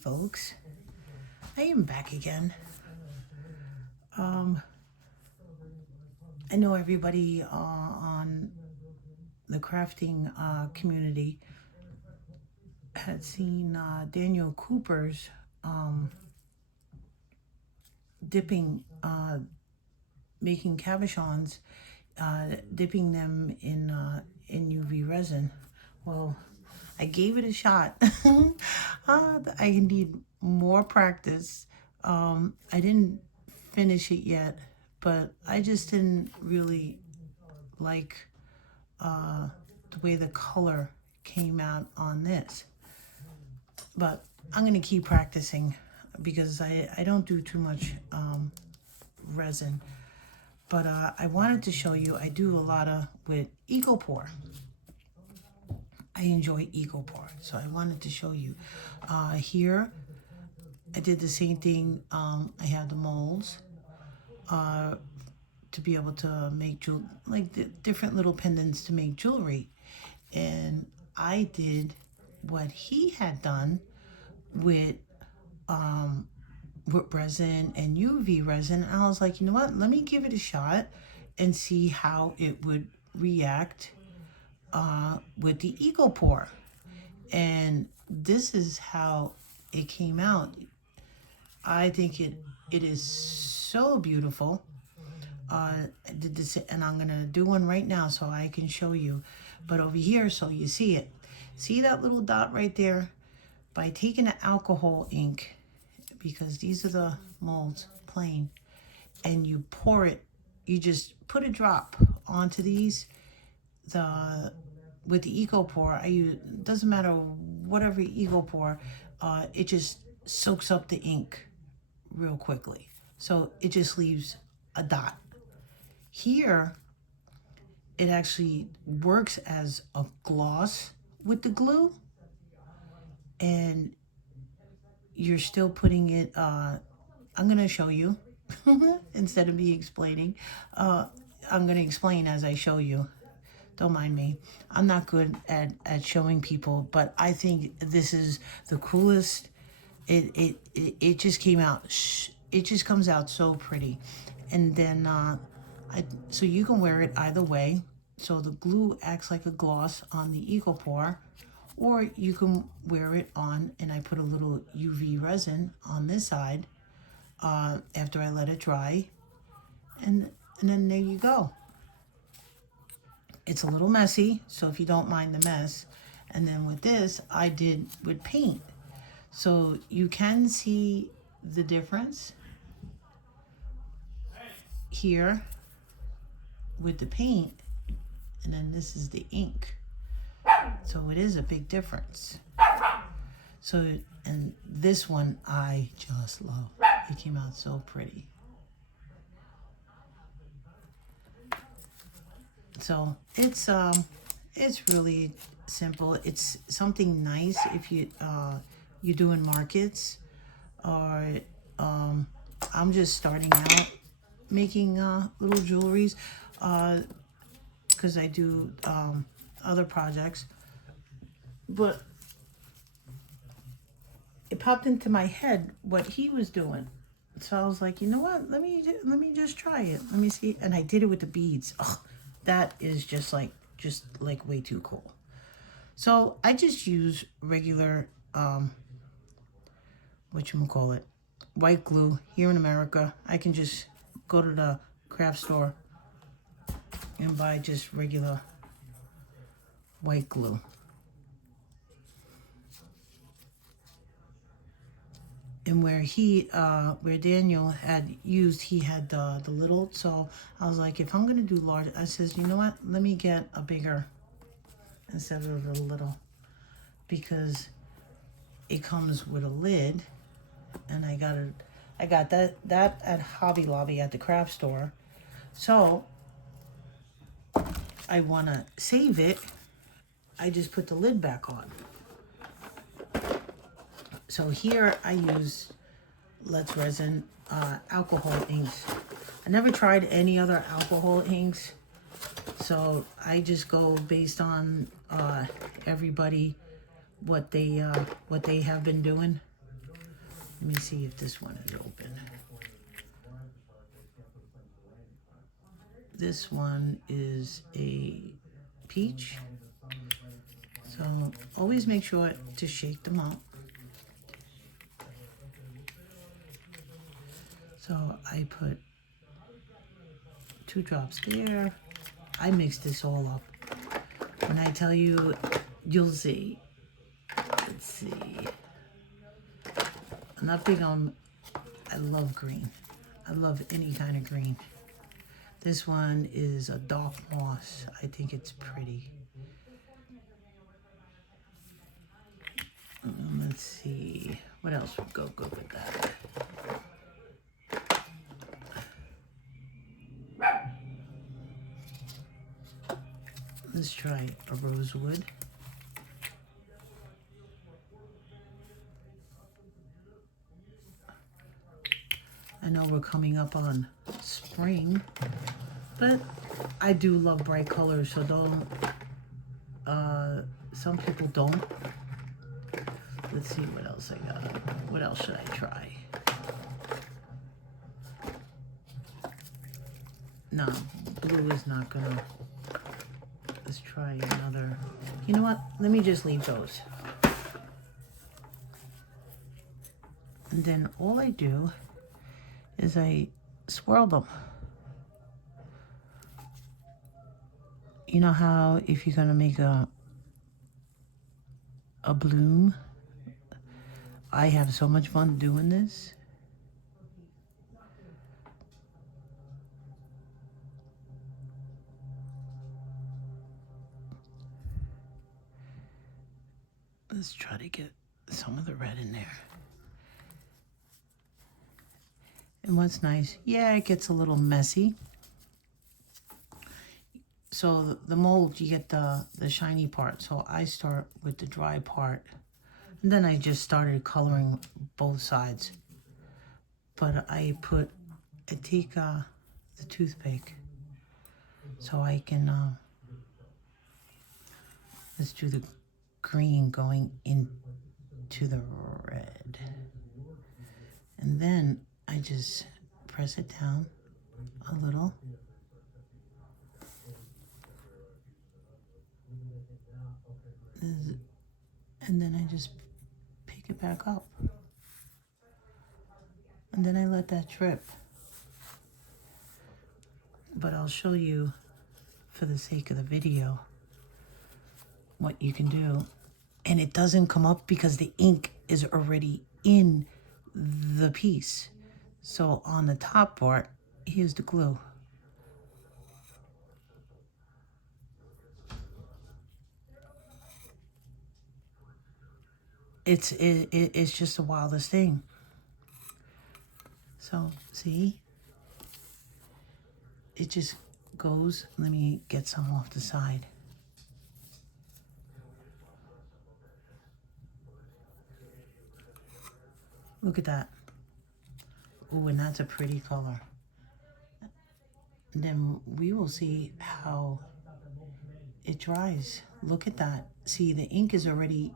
folks, I am back again. I know everybody on the crafting community had seen Daniel Cooper's dipping, making cabochons, dipping them in UV resin. Well, I gave it a shot. I need more practice. I didn't finish it yet, but I just didn't really like the way the color came out on this. But I'm going to keep practicing because I don't do too much resin. But I wanted to show you, I do a lot with EcoPore. I enjoy EcoPore, so I wanted to show you. Here, I did the same thing. I have the molds to be able to make like the different little pendants to make jewelry. And I did what he had done with resin and UV resin. And I was like, you know what? Let me give it a shot and see how it would react with the EcoPore. And this is how it came out. I think it is so beautiful. I did this, and I'm gonna do one right now so I can show you. But over here, so you see it. See that little dot right there? By taking the alcohol ink, because these are the molds, plain, and you pour it, you just put a drop onto these. With the EcoPore, I use, doesn't matter whatever EcoPore, it just soaks up the ink real quickly. So it just leaves a dot. Here, it actually works as a gloss with the glue, and you're still putting it, I'm going to show you instead of me explaining. I'm going to explain as I show you. Don't mind me. I'm not good at showing people, but I think this is the coolest. It just came out. It just comes out so pretty. And then, so you can wear it either way. So the glue acts like a gloss on the EcoPore, or you can wear it on, and I put a little UV resin on this side after I let it dry. And then there you go. It's a little messy, so if you don't mind the mess. And then with this, I did with paint. So you can see the difference here with the paint, and then this is the ink. So it is a big difference. So, and this one I just love. It came out so pretty. So it's really simple. It's something nice if you're doing markets, or I'm just starting out making little jewelries because I do other projects. But it popped into my head what he was doing. So I was like, you know what? Let me just try it. Let me see. And I did it with the beads. Oh, that is just like way too cool. So I just use regular whatchamacallit, white glue. Here in America, I can just go to the craft store and buy just regular white glue. And where Daniel had used, he had the little, so I was like, if I'm gonna do large, I says, you know what, let me get a bigger instead of the little, because it comes with a lid, and I got that at Hobby Lobby at the craft store. So I wanna save it. I just put the lid back on. So here I use Let's Resin alcohol inks. I never tried any other alcohol inks, so I just go based on everybody what they have been doing. Let me see if this one is open. This one is a peach. So always make sure to shake them up. So I put 2 drops there. I mix this all up. When I tell you, you'll see. Let's see. I'm not big on, I love green. I love any kind of green. This one is a dark moss. I think it's pretty. Let's see. What else would go good with that? Let's try a rosewood. I know we're coming up on spring, but I do love bright colors, so don't, some people don't. Let's see what else I got. What else should I try? No, blue is not gonna. Let's try another. You know what? Let me just leave those. And then all I do is I swirl them. You know how if you're gonna make a bloom, I have so much fun doing this. Let's try to get some of the red in there. And what's nice, yeah, it gets a little messy. So the mold, you get the shiny part. So I start with the dry part. And then I just started coloring both sides. But I take the toothpick so I can, let's do the green going into the red. And then I just press it down a little. And then I just pick it back up. And then I let that drip. But I'll show you, for the sake of the video, what you can do. And it doesn't come up because the ink is already in the piece. So on the top part, here's the glue. It's just the wildest thing. So see, it just goes. Let me get some off the side. Look at that. Oh, and that's a pretty color. And then we will see how it dries. Look at that. See, the ink is already,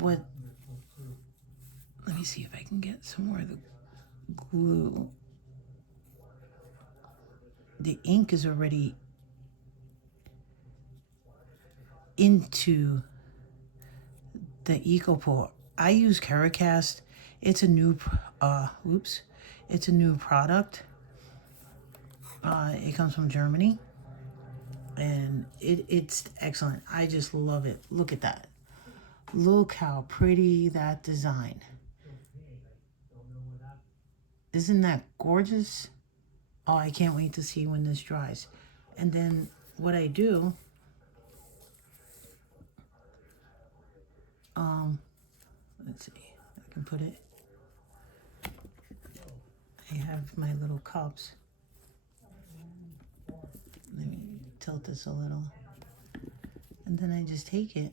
let me see if I can get some more of the glue. The ink is already into the EcoPore. I use Caracast. It's a new, it's a new product. It comes from Germany, and it's excellent. I just love it. Look at that. Look how pretty that design. Isn't that gorgeous? Oh, I can't wait to see when this dries. And then what I do, let's see, I can put it, I have my little cups. Let me tilt this a little. And then I just take it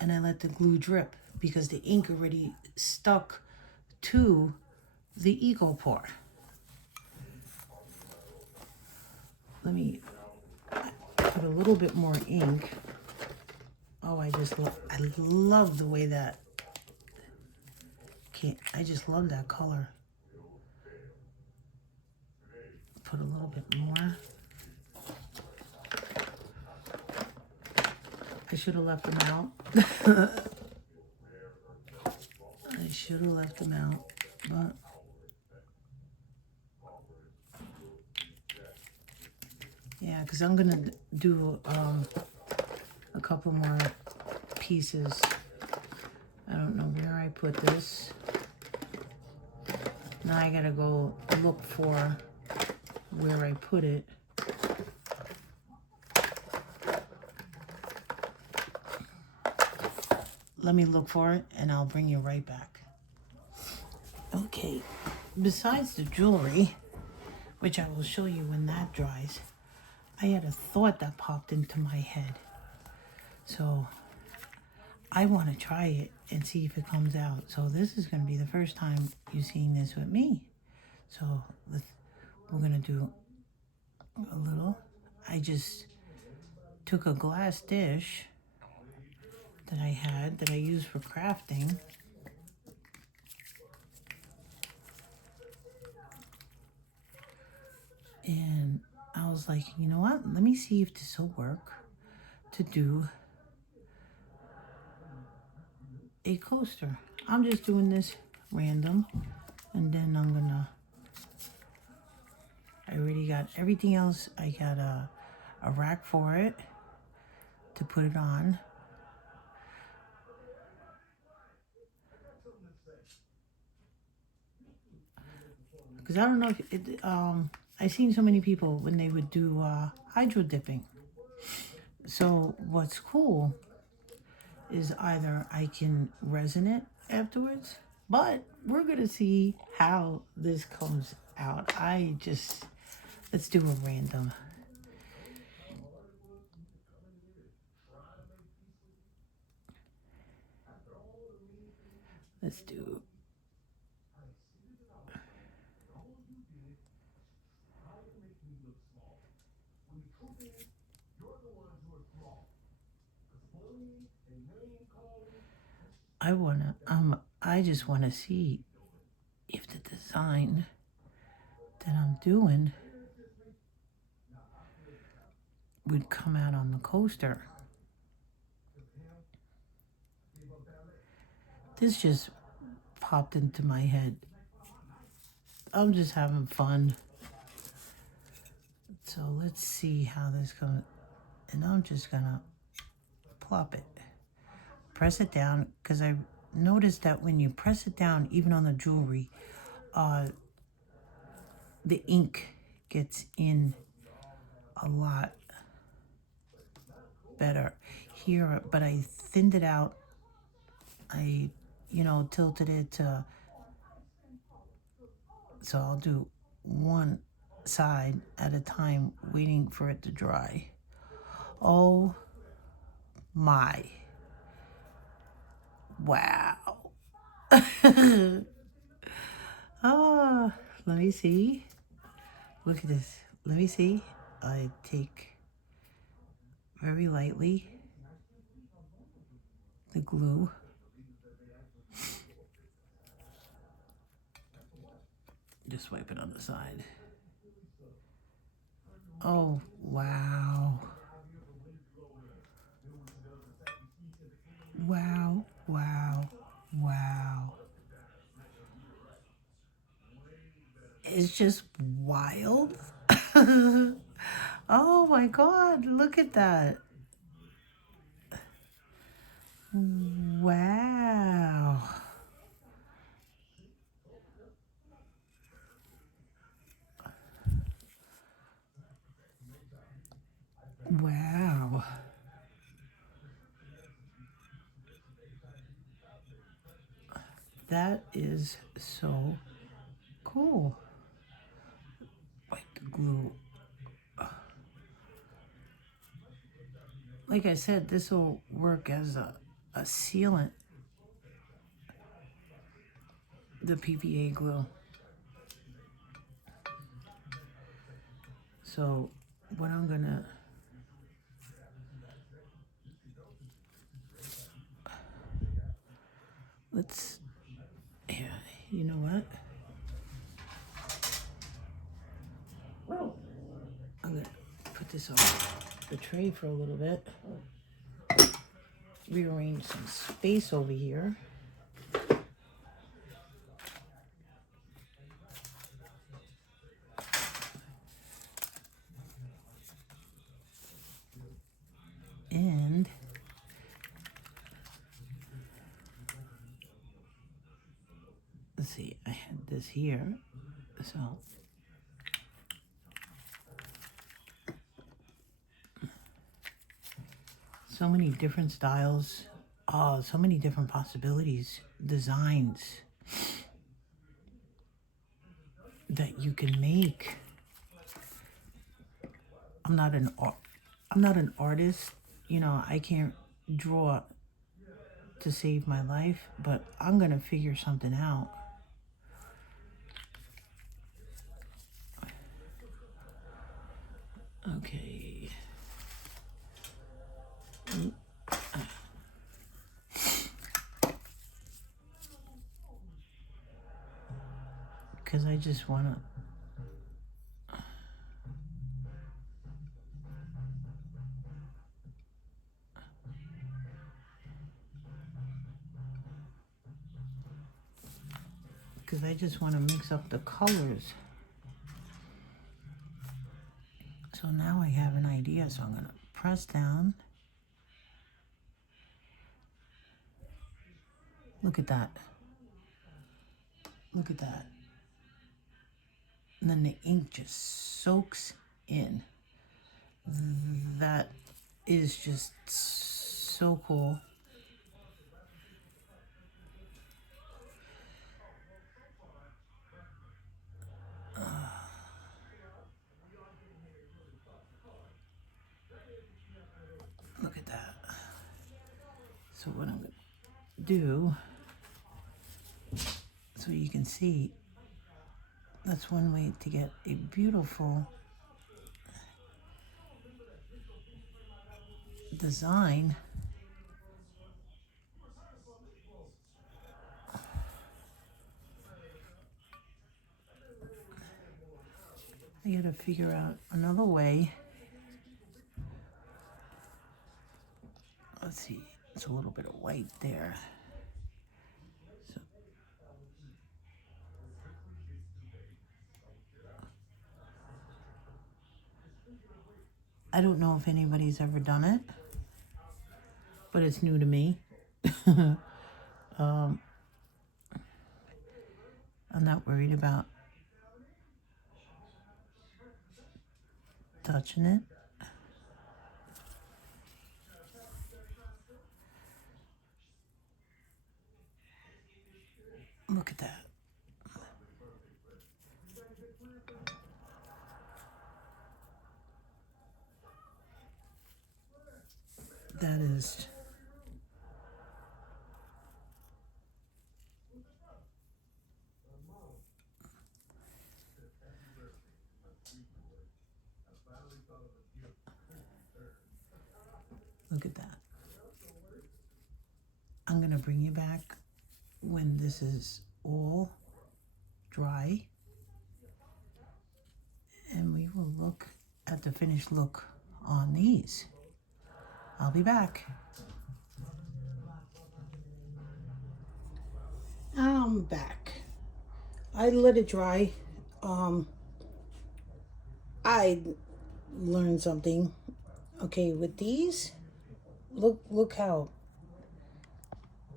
and I let the glue drip because the ink already stuck to the EcoPore. Let me put a little bit more ink. Oh, I love the way that I just love that color. Put a little bit more. I should have left them out. I should have left them out, but yeah, because I'm gonna do a couple more pieces. I don't know where I put this. Now I gotta go look for where I put it. Let me look for it and I'll bring you right back. Okay, besides the jewelry, which I will show you when that dries, I had a thought that popped into my head. So I want to try it and see if it comes out. So this is going to be the first time you're seeing this with me. So we're going to do a little. I just took a glass dish that I had that I use for crafting. And I was like, you know what? Let me see if this will work to do a coaster. I'm just doing this random. And then I'm gonna, I already got everything else. I got a rack for it to put it on. Because I don't know if it, I've seen so many people when they would do hydro dipping. So what's cool is either I can resin it afterwards, but we're gonna see how this comes out. Let's do a random. Let's do. I just wanna see if the design that I'm doing would come out on the coaster. This just popped into my head. I'm just having fun. So let's see how this goes. And I'm just gonna plop it. Press it down, because I noticed that when you press it down, even on the jewelry, the ink gets in a lot better here, but I thinned it out. I, tilted it to, so I'll do one side at a time, waiting for it to dry. Oh my. Wow. Let me see. Look at this. Let me see. I take very lightly the glue. Just wipe it on the side. Oh, wow. Wow, wow, wow. It's just wild. Oh my God, look at that. Wow. Wow. That is so cool. Wipe the glue. Like I said, this will work as a sealant, the PVA glue. So what I'm gonna, here, you know what? Well, I'm gonna put this on the tray for a little bit. Rearrange some space over here. And let's see, I had this here, so so many different styles, so many different possibilities, designs that you can make. I'm not an artist, you know, I can't draw to save my life, but I'm gonna figure something out. Okay. Because I just want to. Because I just want to mix up the colors. So now I have an idea, so I'm going to press down. Look at that. Look at that. And then the ink just soaks in. That is just so cool. Look at that. So what I'm going to do, so you can see, that's one way to get a beautiful design. I gotta figure out another way. Let's see, it's a little bit of white there. So, I don't know if anybody's ever done it, but it's new to me. I'm not worried about touching it. Look at that. That is look at that. I'm gonna bring you back when this is all dry, and we will look at the finished look on these. I'll be back. I'm back. I let it dry. I learned something. Okay, with these, look how,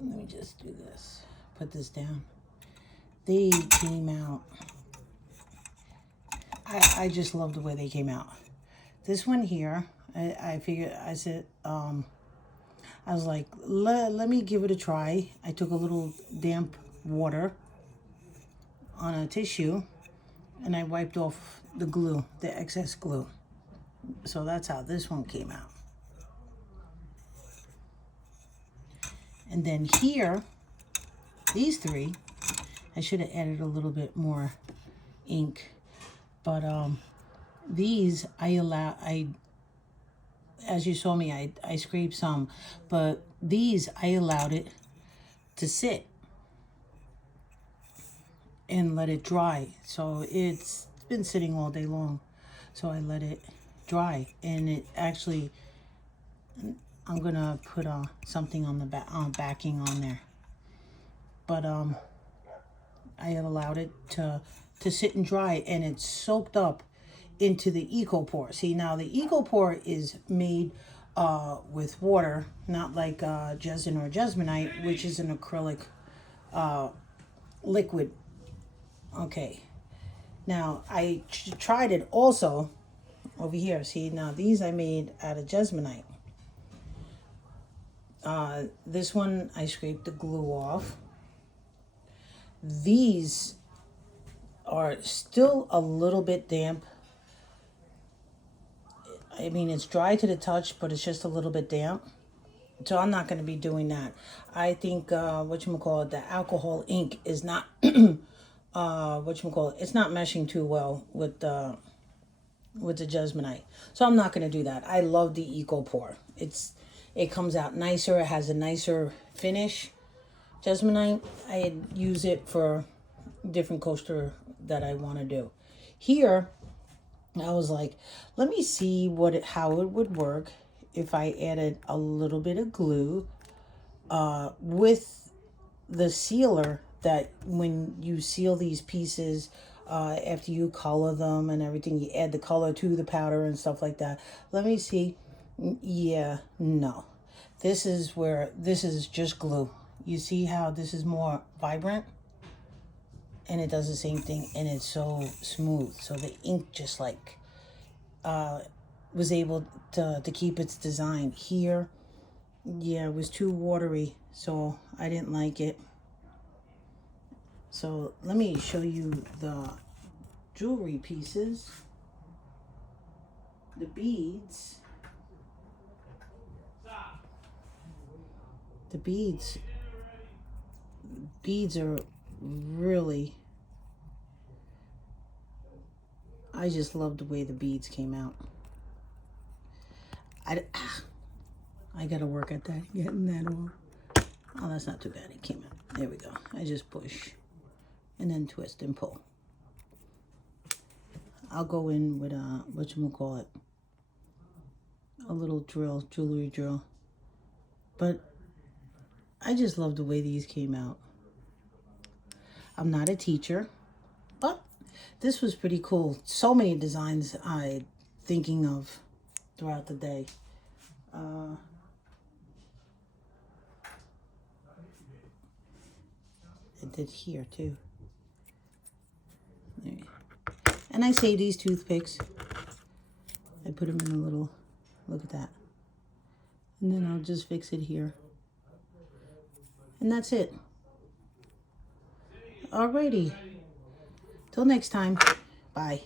let me just do this, put this down. They came out, I just love the way they came out. This one here, I figured, I said, I was like, let me give it a try. I took a little damp water on a tissue and I wiped off the glue, the excess glue. So that's how this one came out. And then here, these three, I should have added a little bit more ink, but these as you saw me, I scraped some, but these I allowed it to sit. and let it dry. So it's been sitting all day long. So I let it dry, and it actually, I'm gonna put something on the backing on there. But I have allowed it to sit and dry, and it's soaked up into the EcoPore. See, now the EcoPore is made with water, not like Gesin or Jesmonite, which is an acrylic liquid. Okay. Now, I tried it also over here. See, now these I made out of Jesmonite. This one, I scraped the glue off. These are still a little bit damp. I mean, it's dry to the touch, but it's just a little bit damp. So I'm not going to be doing that. I think, whatchamacallit, the alcohol ink is not, it's not meshing too well with the Jesmonite. So I'm not going to do that. I love the EcoPore. It comes out nicer. It has a nicer finish. Jesmonite, I use it for different coaster that I want to do. Here, I was like, let me see how it would work if I added a little bit of glue with the sealer, that when you seal these pieces, after you color them and everything, you add the color to the powder and stuff like that. Let me see. Yeah, no. This is just glue. You see how this is more vibrant? And it does the same thing, and it's so smooth. So the ink just like was able to keep its design. Here, yeah, it was too watery, so I didn't like it. So let me show you the jewelry pieces. The beads. The beads are really, I just love the way the beads came out. I gotta work at that, getting that off. Oh, that's not too bad. It came out. There we go. I just push and then twist and pull. I'll go in with a little drill, jewelry drill. But I just love the way these came out. I'm not a teacher, but this was pretty cool. So many designs I'm thinking of throughout the day. I did here too. There. And I saved these toothpicks. I put them in a little, look at that. And then I'll just fix it here. And that's it. Alrighty. Till next time. Bye.